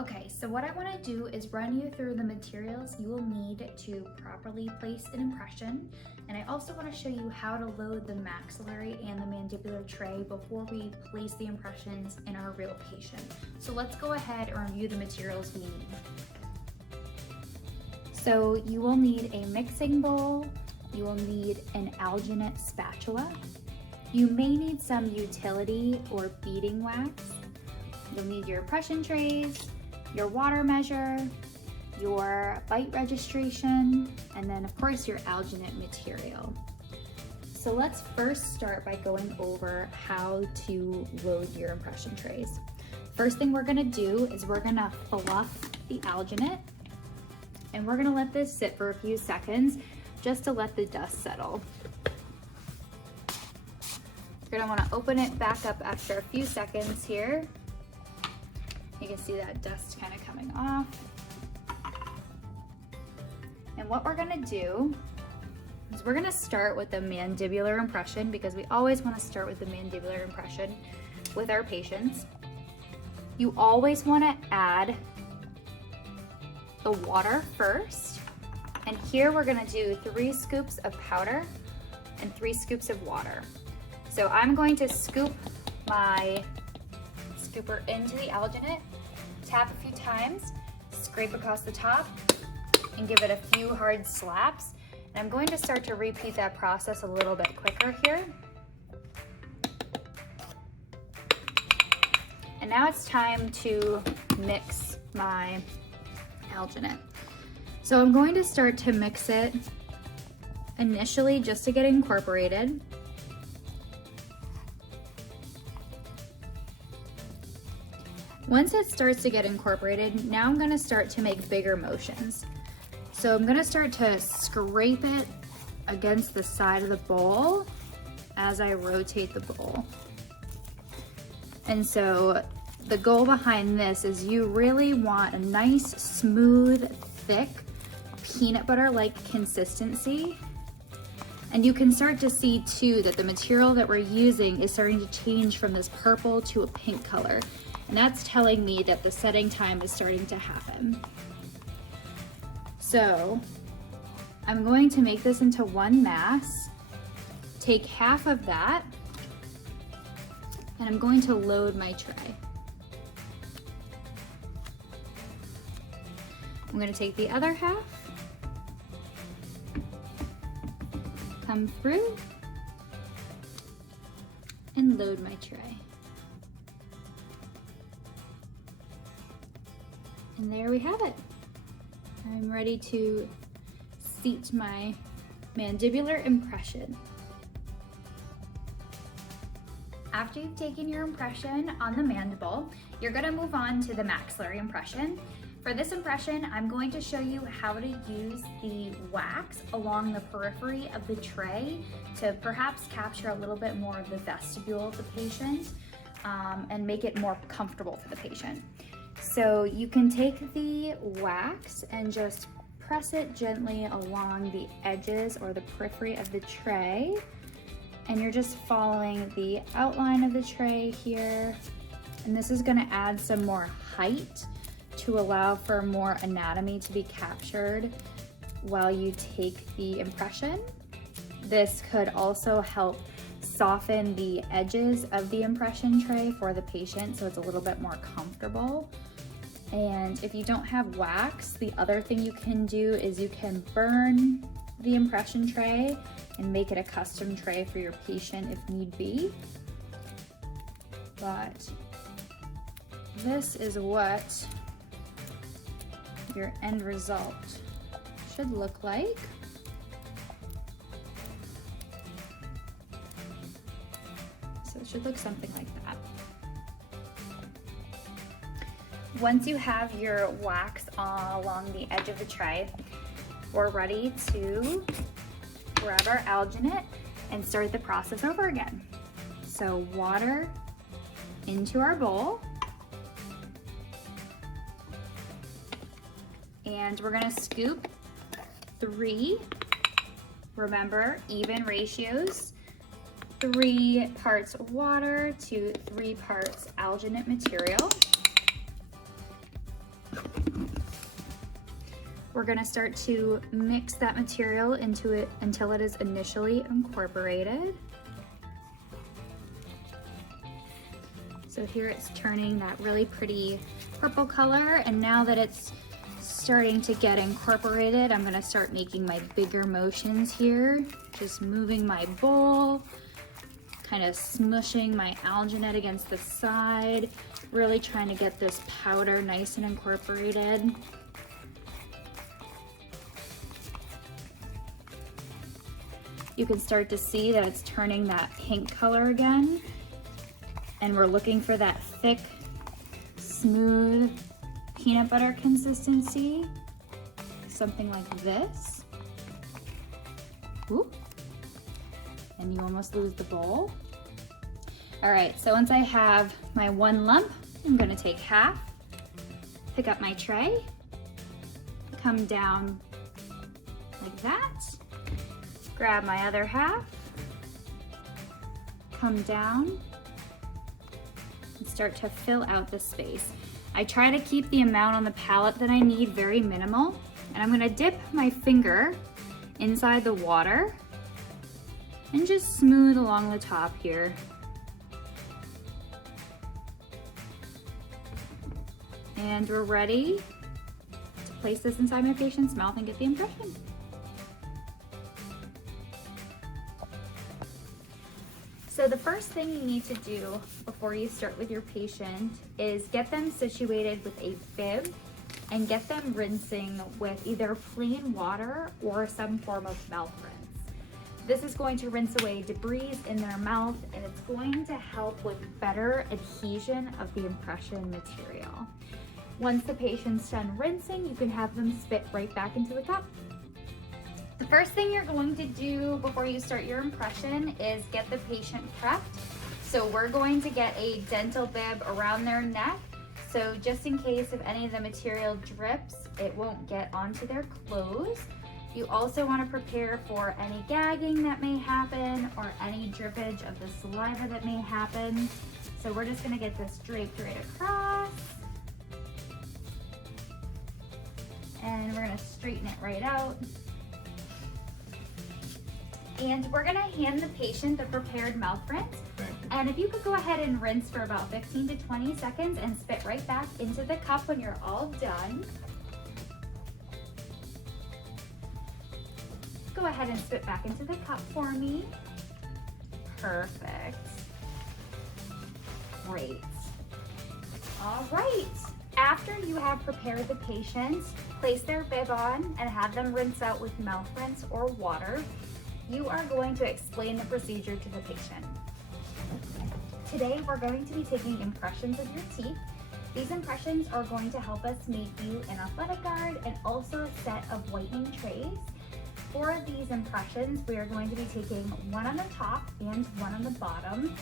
Okay, so what I want to do is run you through the materials you will need to properly place an impression. And I also want to show you how to load the maxillary and the mandibular tray before we place the impressions in our real patient. So let's go ahead and review the materials we need. So you will need a mixing bowl, you will need an alginate spatula, you may need some utility or beading wax, you'll need your impression trays, your water measure, your bite registration, and then of course your alginate material. So let's first start by going over how to load your impression trays. First thing we're gonna do is we're gonna fluff the alginate, and we're gonna let this sit for a few seconds just to let the dust settle. You're gonna wanna open it back up after a few seconds here. You can see that dust kind of coming off. And what we're gonna do is we're gonna start with the mandibular impression, because we always wanna start with the mandibular impression with our patients. You always wanna add the water first. And here we're gonna do 3 scoops of powder and 3 scoops of water. So I'm going to scoop my scooper into the alginate, tap a few times, scrape across the top, and give it a few hard slaps. And I'm going to start to repeat that process a little bit quicker here. And now it's time to mix my alginate. So I'm going to start to mix it initially just to get incorporated. Once it starts to get incorporated, now I'm gonna start to make bigger motions. So I'm gonna start to scrape it against the side of the bowl as I rotate the bowl. And so the goal behind this is you really want a nice, smooth, thick, peanut butter-like consistency. And you can start to see too that the material that we're using is starting to change from this purple to a pink color. And that's telling me that the setting time is starting to happen. So I'm going to make this into one mass, take half of that, and I'm going to load my tray. I'm going to take the other half, come through, and load my tray. And there we have it. I'm ready to seat my mandibular impression. After you've taken your impression on the mandible, you're gonna move on to the maxillary impression. For this impression, I'm going to show you how to use the wax along the periphery of the tray to perhaps capture a little bit more of the vestibule of the patient and make it more comfortable for the patient. So you can take the wax and just press it gently along the edges or the periphery of the tray. And you're just following the outline of the tray here. And this is gonna add some more height to allow for more anatomy to be captured while you take the impression. This could also help soften the edges of the impression tray for the patient so it's a little bit more comfortable. And if you don't have wax, the other thing you can do is you can burn the impression tray and make it a custom tray for your patient if need be. But this is what your end result should look like. So it should look something like that. Once you have your wax along the edge of the tray, we're ready to grab our alginate and start the process over again. So water into our bowl. And we're gonna scoop 3, remember, even ratios, 3 parts water to 3 parts alginate material. we're gonna start to mix that material into it until it is initially incorporated. So here it's turning that really pretty purple color, and now that it's starting to get incorporated, I'm gonna start making my bigger motions here, just moving my bowl, kind of smushing my alginate against the side, really trying to get this powder nice and incorporated. You can start to see that it's turning that pink color again, and we're looking for that thick, smooth peanut butter consistency, something like this. Ooh. And you almost lose the bowl. All right, so once I have my one lump, I'm gonna take half, pick up my tray, come down like that, grab my other half, come down, and start to fill out the space. I try to keep the amount on the palette that I need very minimal, and I'm gonna dip my finger inside the water and just smooth along the top here. And we're ready to place this inside my patient's mouth and get the impression. So the first thing you need to do before you start with your patient is get them situated with a bib and get them rinsing with either plain water or some form of mouth rinse. This is going to rinse away debris in their mouth, and it's going to help with better adhesion of the impression material. Once the patient's done rinsing, you can have them spit right back into the cup. The first thing you're going to do before you start your impression is get the patient prepped. So we're going to get a dental bib around their neck. So just in case if any of the material drips, it won't get onto their clothes. You also want to prepare for any gagging that may happen or any drippage of the saliva that may happen. So we're just going to get this draped right across. And we're going to straighten it right out. And we're gonna hand the patient the prepared mouth rinse. And if you could go ahead and rinse for about 15 to 20 seconds and spit right back into the cup when you're all done. Go ahead and spit back into the cup for me. Perfect. Great. All right. After you have prepared the patient, place their bib on and have them rinse out with mouth rinse or water. You are going to explain the procedure to the patient. Today, we're going to be taking impressions of your teeth. These impressions are going to help us make you an athletic guard and also a set of whitening trays. For these impressions, we are going to be taking one on the top and one on the bottom.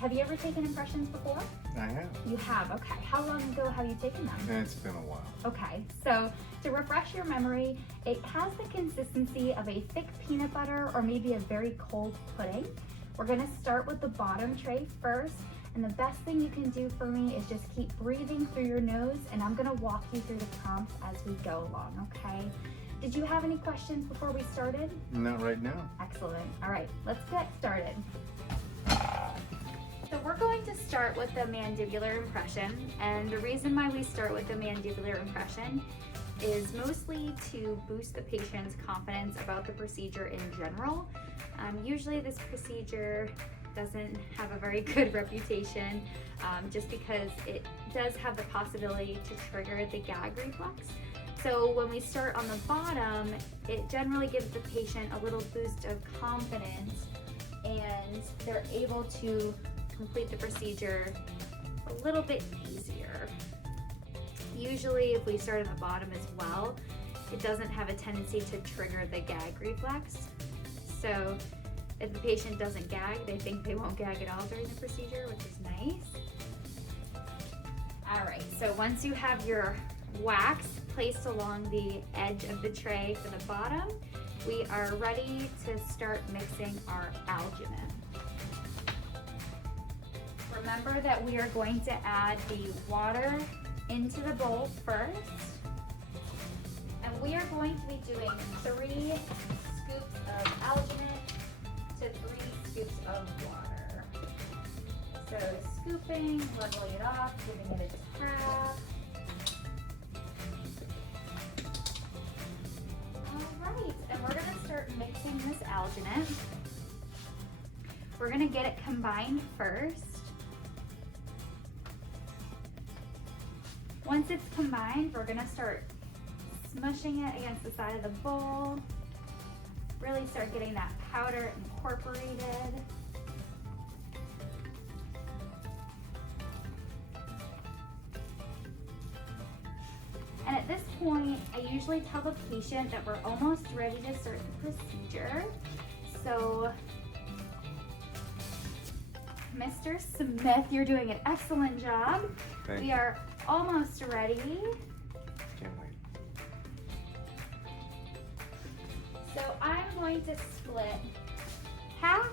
Have you ever taken impressions before? I have. You have, okay. How long ago have you taken them? It's been a while. Okay, so to refresh your memory, it has the consistency of a thick peanut butter or maybe a very cold pudding. We're gonna start with the bottom tray first, and the best thing you can do for me is just keep breathing through your nose, and I'm gonna walk you through the prompts as we go along, okay? Did you have any questions before we started? Not right now. Excellent. All right, let's get started. So we're going to start with the mandibular impression, and the reason why we start with the mandibular impression is mostly to boost the patient's confidence about the procedure in general. Usually this procedure doesn't have a very good reputation just because it does have the possibility to trigger the gag reflex. So when we start on the bottom, it generally gives the patient a little boost of confidence, and they're able to complete the procedure a little bit easier. Usually if we start on the bottom as well, it doesn't have a tendency to trigger the gag reflex. So if the patient doesn't gag, they think they won't gag at all during the procedure, which is nice. All right, so once you have your wax placed along the edge of the tray for the bottom, we are ready to start mixing our alginate. Remember that we are going to add the water into the bowl first. And and we are going to be doing 3 scoops of alginate to 3 scoops of water. So scooping, leveling it off, giving it a tap. All right, and we're gonna start mixing this alginate. We're gonna get it combined first. Once it's combined, we're gonna start smushing it against the side of the bowl. Really start getting that powder incorporated. And at this point, I usually tell the patient that we're almost ready to start the procedure. So, Mr. Smith, you're doing an excellent job. Thank We you. are almost ready. Can't wait. So I'm going to split half,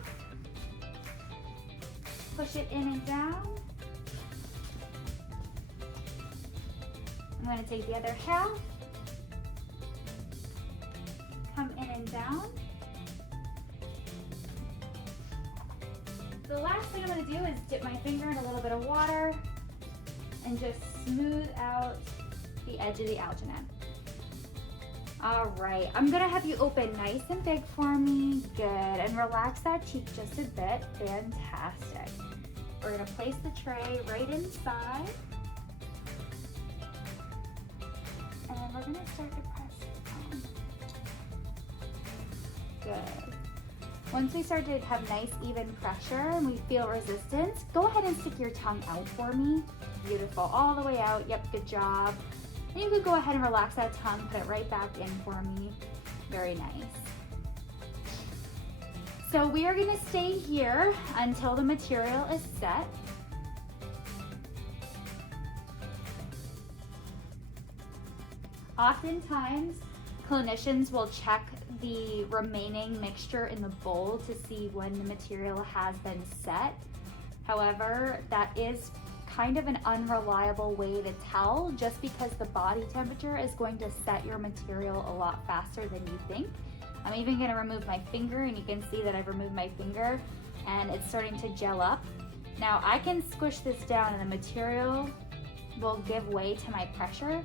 push it in and down. I'm going to take the other half, come in and down. The last thing I'm going to do is dip my finger in a little bit of water and just smooth out the edge of the alginate. All right, I'm gonna have you open nice and big for me. Good, and relax that cheek just a bit. Fantastic. We're gonna place the tray right inside. And we're gonna start to press it down. Good. Once we start to have nice even pressure and we feel resistance, go ahead and stick your tongue out for me. Beautiful, all the way out. Yep, good job. And you could go ahead and relax that tongue, put it right back in for me. Very nice. So we are gonna stay here until the material is set. Oftentimes, clinicians will check the remaining mixture in the bowl to see when the material has been set. However, that is kind of an unreliable way to tell, just because the body temperature is going to set your material a lot faster than you think. I'm even going to remove my finger, and you can see that I've removed my finger and it's starting to gel up. Now I can squish this down and the material will give way to my pressure,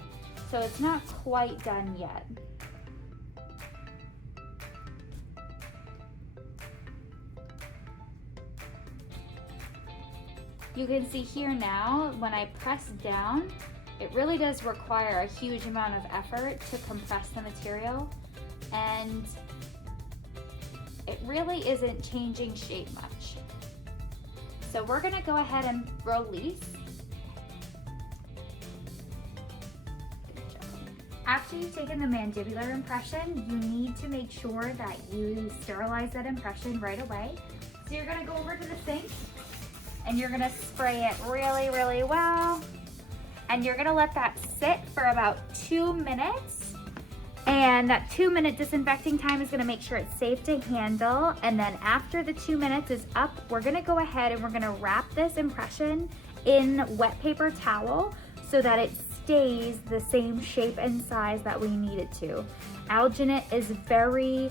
so it's not quite done yet. You can see here now, when I press down, it really does require a huge amount of effort to compress the material, and it really isn't changing shape much. So we're gonna go ahead and release. Good job. After you've taken the mandibular impression, you need to make sure that you sterilize that impression right away. So you're gonna go over to the sink, and you're gonna spray it really, really well. And you're gonna let that sit for about 2 minutes. And that 2-minute disinfecting time is gonna make sure it's safe to handle. And then after the 2 minutes is up, we're gonna go ahead and we're gonna wrap this impression in wet paper towel so that it stays the same shape and size that we need it to. Alginate is very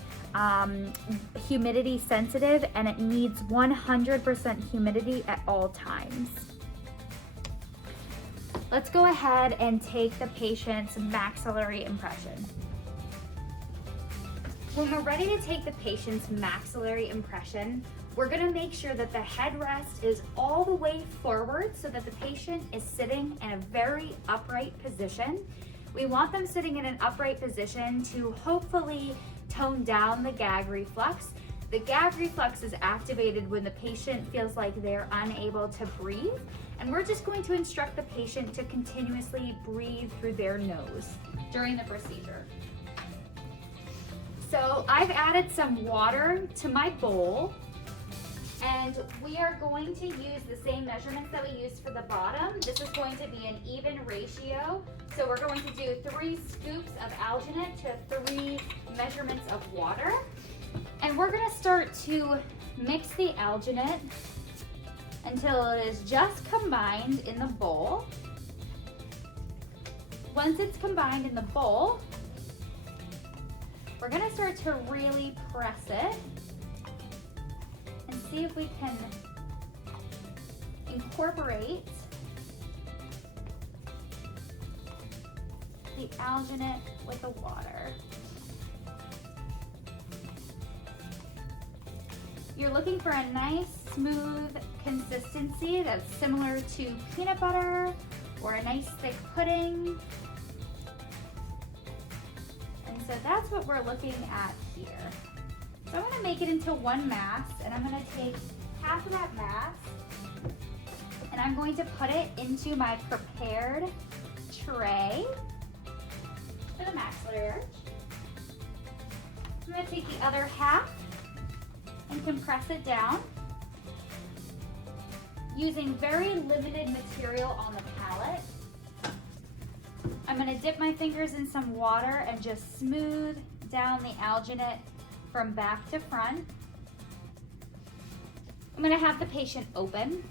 humidity sensitive, and it needs 100% humidity at all times. Let's go ahead and take the patient's maxillary impression. When we're ready to take the patient's maxillary impression, we're gonna make sure that the headrest is all the way forward so that the patient is sitting in a very upright position. We want them sitting in an upright position to hopefully tone down the gag reflex. The gag reflex is activated when the patient feels like they're unable to breathe, and we're just going to instruct the patient to continuously breathe through their nose during the procedure. So I've added some water to my bowl, and we are going to use the same measurements that we used for the bottom. This is going to be an even ratio. So we're going to do 3 scoops of alginate to 3 measurements of water. And we're gonna start to mix the alginate until it is just combined in the bowl. Once it's combined in the bowl, We're gonna start to really press it and see if we can incorporate the alginate with the water. You're looking for a nice, smooth consistency that's similar to peanut butter or a nice thick pudding. And so that's what we're looking at here. So I'm gonna make it into one mass, and I'm gonna take half of that mass and I'm going to put it into my prepared tray for the maxillary arch. I'm gonna take the other half and compress it down using very limited material on the palette. I'm gonna dip my fingers in some water and just smooth down the alginate from back to front. I'm gonna have the patient open.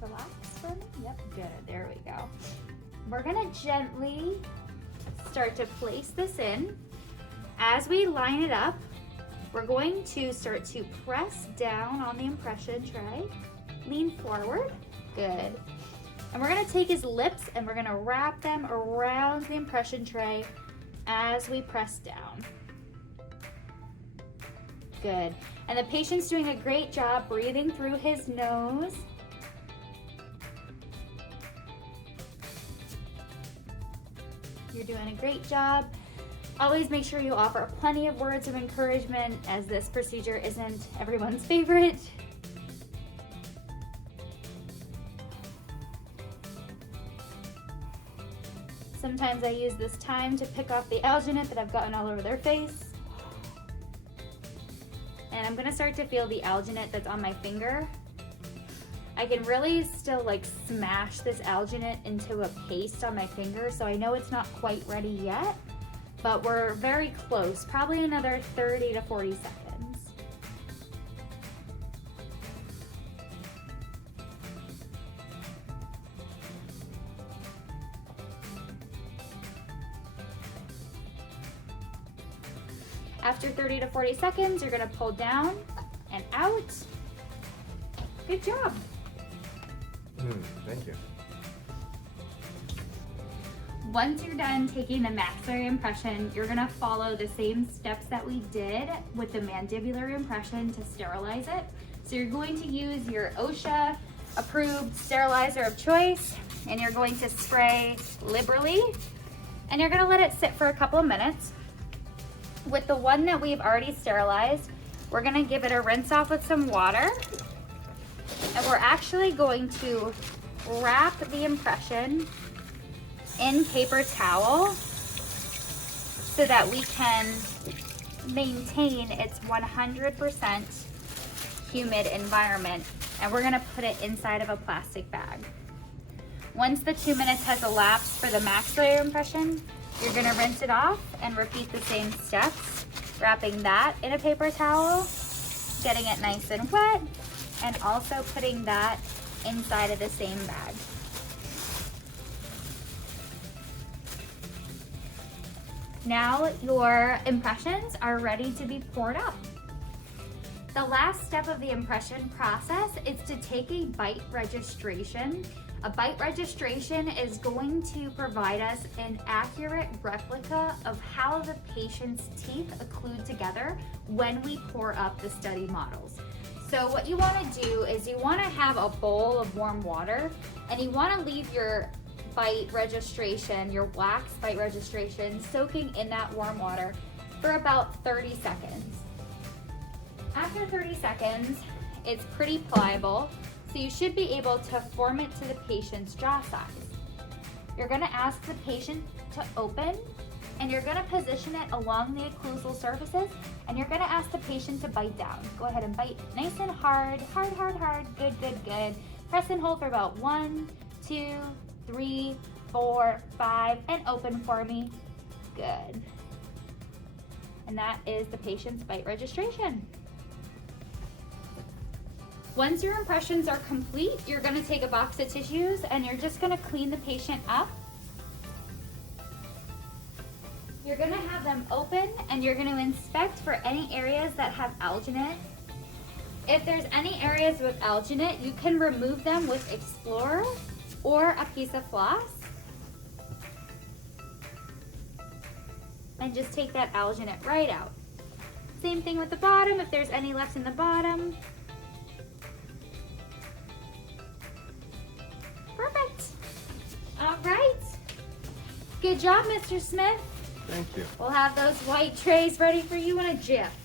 Relax for me. Yep, good, there we go. We're gonna gently start to place this in. As we line it up, we're going to start to press down on the impression tray. Lean forward, good. And we're gonna take his lips and we're gonna wrap them around the impression tray as we press down. Good. And the patient's doing a great job breathing through his nose. You're doing a great job. Always make sure you offer plenty of words of encouragement, as this procedure isn't everyone's favorite. Sometimes I use this time to pick off the alginate that I've gotten all over their face. And I'm gonna start to feel the alginate that's on my finger. I can really still like smash this alginate into a paste on my finger, so I know it's not quite ready yet, but we're very close, probably another 30 to 40 seconds. After 30 to 40 seconds, you're gonna pull down and out. Good job. Thank you. Once you're done taking the maxillary impression, you're gonna follow the same steps that we did with the mandibular impression to sterilize it. So you're going to use your OSHA approved sterilizer of choice, and you're going to spray liberally, and you're gonna let it sit for a couple of minutes. With the one that we've already sterilized, we're gonna give it a rinse off with some water, and we're actually going to wrap the impression in paper towel so that we can maintain its 100% humid environment, and we're gonna put it inside of a plastic bag. Once the 2 minutes has elapsed for the maxillary impression, you're gonna rinse it off and repeat the same steps, wrapping that in a paper towel, getting it nice and wet, and also putting that inside of the same bag. Now your impressions are ready to be poured up. The last step of the impression process is to take a bite registration. A bite registration is going to provide us an accurate replica of how the patient's teeth occlude together when we pour up the study models. So what you want to do is you want to have a bowl of warm water, and you want to leave your bite registration, your wax bite registration, soaking in that warm water for about 30 seconds. After 30 seconds, it's pretty pliable, so you should be able to form it to the patient's jaw size. You're going to ask the patient to open, and you're going to position it along the occlusal surfaces, and you're going to ask the patient to bite down. Go ahead and bite nice and hard, hard, hard, hard. Good, good, good. Press and hold for about 1, 2, 3, 4, 5, and open for me. Good. And that is the patient's bite registration. Once your impressions are complete, you're gonna take a box of tissues and you're just gonna clean the patient up. You're gonna have them open and you're gonna inspect for any areas that have alginate. If there's any areas with alginate, you can remove them with Explorer or a piece of floss. And just take that alginate right out. Same thing with the bottom, if there's any left in the bottom. Perfect. All right. Good job, Mr. Smith. Thank you. We'll have those white trays ready for you in a jiff.